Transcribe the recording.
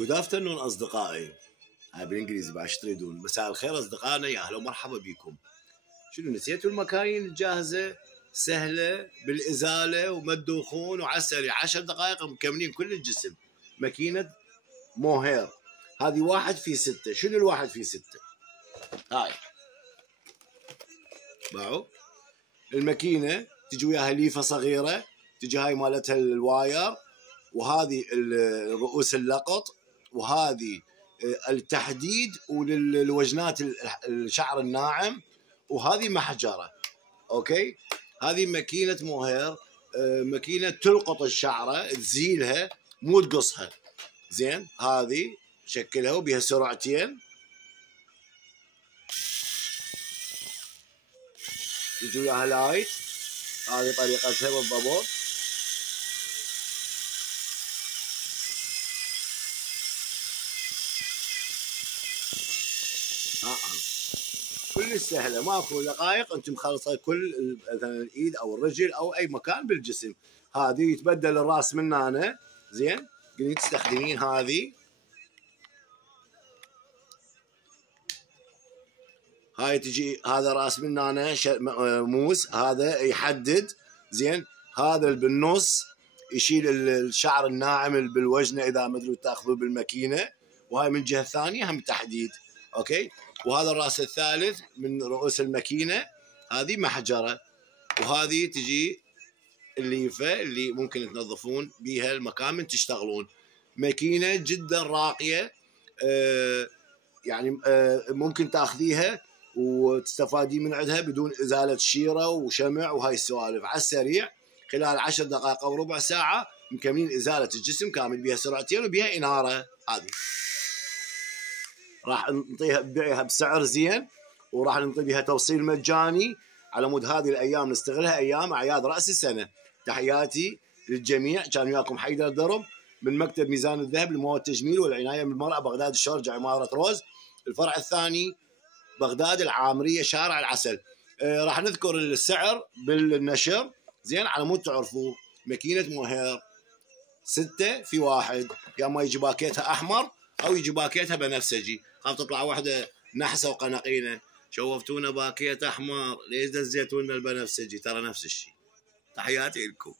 جود افترنون اصدقائي، هاي بالانجليزي بعد ايش تريدون؟ مساء الخير اصدقائنا، يا اهلا ومرحبا بكم. شنو نسيتوا المكاين الجاهزه سهله بالازاله وما تدوخون وعلى السريع 10 دقائق مكملين كل الجسم. ماكينه موهير هذه 1 في 6. شنو الواحد في 6؟ هاي باعوا الماكينه تجي وياها ليفه صغيره، تجي هاي مالتها الواير، وهذه رؤوس اللقط، وهذه التحديد وللوجنات الشعر الناعم، وهذه محجره. اوكي، هذه ماكينه موهير، ماكينه تلقط الشعره تزيلها مو تقصها. زين، هذه شكلها وبها سرعتين، يجي وياها لايت. هذه طريقتها بالضبط. كل سهله، ماكو دقائق انتم مخلصه كل مثلا الايد او الرجل او اي مكان بالجسم. هذه يتبدل الراس من هنا. زين، تقدرين تستخدمين هذه. هاي تجي هذا راس من هنا موس، هذا يحدد. زين، هذا اللي بالنص يشيل الشعر الناعم اللي بالوجنه اذا ما ادري تاخذوه بالماكينه، وهاي من الجهه الثانيه هم تحديد. اوكي، وهذا الراس الثالث من رؤوس الماكينه، هذه محجره، وهذه تجي الليفه اللي ممكن تنظفون بيها المكان من تشتغلون. ماكينه جدا راقيه، يعني ممكن تاخذيها وتستفادين من عندها بدون ازاله شيره وشمع وهاي السوالف. على السريع خلال 10 دقائق او ربع ساعه مكملين ازاله الجسم كامل، بها سرعتين وبها اناره. هذه راح نعطيها نبيعها بسعر زين، وراح نعطي بها توصيل مجاني على مود هذه الايام، نستغلها ايام اعياد راس السنه. تحياتي للجميع، كان وياكم حيدر درب من مكتب ميزان الذهب للمواد التجميل والعنايه بالمراه، بغداد الشارجه، عماره روز، الفرع الثاني بغداد العامريه، شارع العسل. راح نذكر السعر بالنشر زين على مود تعرفوه. ماكينه موهير 6 في 1، يا اما يجي باكيتها احمر او يجي باكيتها بنفسجي. خاف تطلع واحده نحسه وقنقينه، شوفتونا باكيت احمر ليش دزيتونا البنفسجي؟ ترى نفس الشيء. تحياتي لكم.